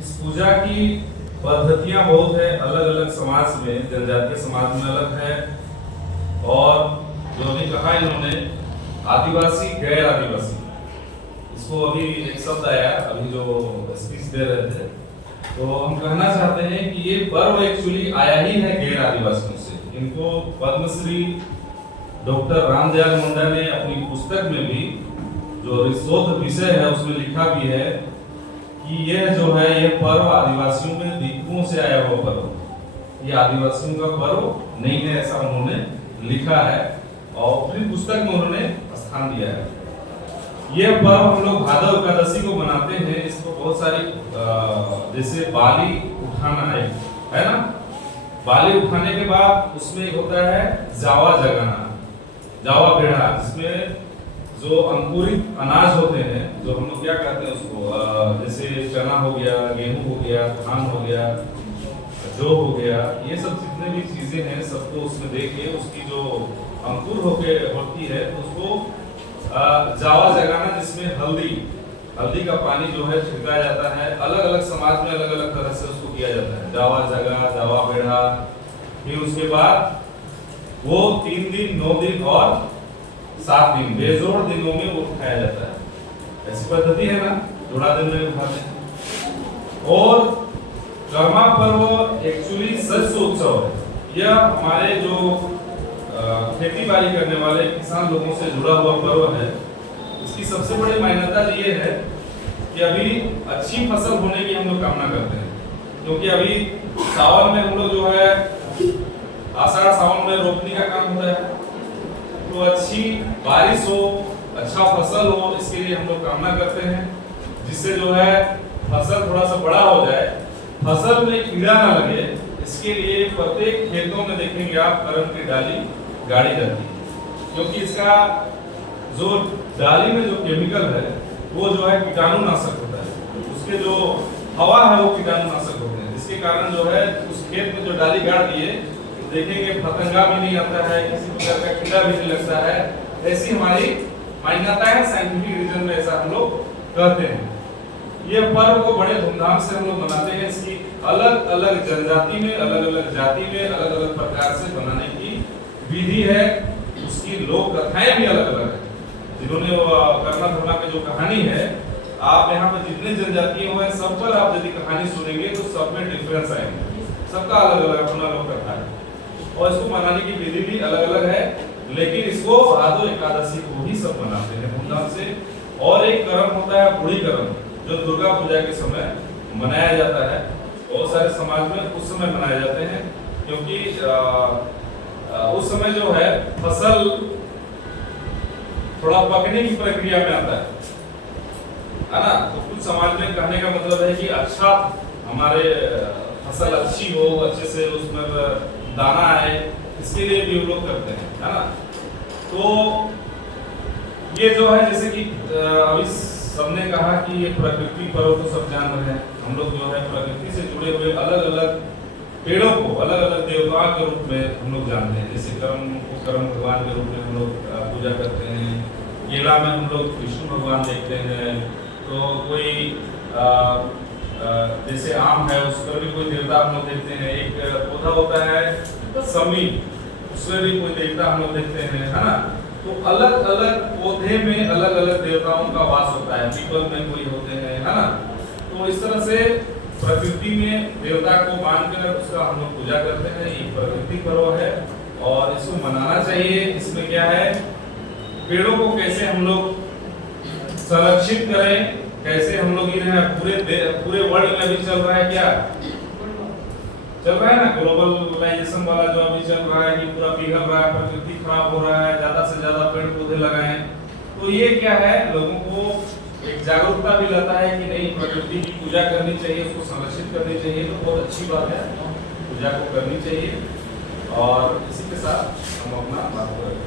इस पूजा की पद्धतियां बहुत है, अलग अलग समाज में, जनजातीय समाज में अलग है, और जो अभी कहा इन्होंने आदिवासी गैर आदिवासी, इसको अभी एक शब्द आया अभी जो स्पीच दे रहे थे, तो हम कहना चाहते हैं कि ये पर्व एक्चुअली आया ही है गैर आदिवासियों से। इनको पद्मश्री डॉक्टर रामदयाल मुंडा ने अपनी पुस्तक में भी जो शोध विषय है उसमें लिखा भी है कि यह जो है यह पर्व आदिवासियों में दीपकों से आया हुआ पर्व, ये आदिवासियों का पर्व नहीं है, ऐसा उन्होंने लिखा है और अपनी पुस्तक में उन्होंने स्थान दिया है। यह पर्व हम लोग भादव एकादशी को मनाते हैं। इसको बहुत सारी जैसे बाली उठाना है ना, बाली उठाने के बाद उसमें एक होता है जावा जगाना, जावा बेड़ा, जिसमें जो अंकुरित अनाज होते हैं, जो हम लोग क्या कहते हैं उसको, जैसे चना हो गया, गेहूं हो गया, धान हो गया, जौ हो गया, ये सब जितने भी चीजें हैं सबको उसमें देके उसकी जो अंकुर होती है उसको जावा जगाना, जिसमें हल्दी का पानी जो है छिड़का जाता है। अलग अलग समाज में अलग अलग तरह से उसको किया जाता है, जावा जगा, जावा बेड़ा। फिर उसके बाद वो 3 दिन, 9 दिन और 7 दिन बेजोड़ दिनों में वो उठाया जाता है। ऐसी पद्धति है ना, जोड़ा दिन में उठाते हैं। और कर्मा पर्व एक्चुअली शस्य उत्सव है। यह हमारे जो खेती बाड़ी करने वाले किसान लोगों से जुड़ा हुआ पर्व है। इसकी सबसे बड़ी मान्यता ये है कि अभी अच्छी फसल होने की हम लोग कामना करते हैं, क्योंकि अभी सावन में हम लोग जो है आषाढ़ सावन में रोपनी का काम होता है, तो अच्छी बारिश हो, अच्छा फसल हो, इसके लिए हम लोग कामना करते हैं, जिससे जो है फसल थोड़ा सा बड़ा हो जाए, फसल में कीड़ा ना लगे। इसके लिए प्रत्येक खेतों में देखेंगे आप करम की डाली गाड़ी जाती है, क्योंकि इसका जो डाली में जो केमिकल है वो जो है कीटाणुनाशक होता है, उसके जो हवा है वो कीटाणुनाशक होते हैं, जिसके कारण जो है उस खेत में जो डाली गाड़ दिए देखेंगे पतंगा भी नहीं आता है, किसी प्रकार का कीड़ा भी नहीं लगता है। ऐसी हमारी मान्यता है, साइंटिफिक रीजन में ऐसा हम लोग कहते हैं। ये पर्व को बड़े धूमधाम से हम लोग मनाते हैं। इसकी अलग अलग जनजाति में, अलग अलग जाति में अलग अलग प्रकार से बनाने की विधि है, उसकी लोक कथाएं भी अलग अलग है। जिन्होंने कर्मा धर्मा की जो कहानी है, आप यहाँ पर जितने जनजातियां हुए सब पर आप यदि कहानी सुनेंगे तो सब में डिफरेंस आएंगे, सबका अलग अलग अपना लोक कथा है और इसको मनाने की विधि भी अलग अलग है। लेकिन इसको भादव एकादशी को ही सब मनाते हैं धूमधाम से। और एक कर्म होता है बूढ़ी कर्म, जो दुर्गा पूजा के समय मनाया जाता है। बहुत सारे समाज में उस समय मनाए जाते हैं, क्योंकि उस समय जो है फसल थोड़ा पकने की प्रक्रिया में आता है ना। तो कुछ समाज में कहने का मतलब है कि अच्छा हमारे फसल अच्छी हो, अच्छे से उसमें दाना आए, इसके लिए भी लोग करते हैं, है ना। तो ये जो है जैसे कि अभी सबने कहा कि ये प्रकृति पर्व तो सब जान रहे हैं। हम लोग जो है प्रकृति से जुड़े हुए अलग अलग पेड़ों को अलग अलग देवताओं के रूप में हम लोग जानते हैं। जैसे कर्म भगवान के रूप में हम लोग पूजा करते हैं। केला में हम लोग विष्णु भगवान देखते हैं। तो कोई जैसे आम है उस पर भी कोई देवता हम लोग देखते हैं। एक पौधा होता है समी, उसमें भी कोई देवता हम लोग देखते हैं, है ना। तो अलग अलग पौधे में अलग अलग देवताओं का वास होता है। पीपल में कोई होते हैं, है ना। तो इस तरह से प्रकृति में देवता को मानकर उसका हम लोग पूजा करते हैं। ये प्रकृति पर्व है और इसको मनाना चाहिए। इसमें क्या है, पेड़ों को कैसे हम लोग संरक्षित करें, कैसे हम लोग इन्हें पूरे वर्ल्ड में भी चल रहा है, क्या चल रहा है ना, ग्लोबलाइजेशन वाला जो अभी चल रहा है कि पूरा पिघल रहा है, प्रकृति खराब हो रहा है, ज्यादा से ज्यादा पेड़ पौधे लगाएं। तो ये क्या है, लोगों को एक जागरूकता भी लाता है कि नहीं, प्रकृति की पूजा करनी चाहिए, उसको संरक्षित करनी चाहिए। तो बहुत अच्छी बात है, पूजा को करनी चाहिए। और इसी के साथ हम अपना बात करें।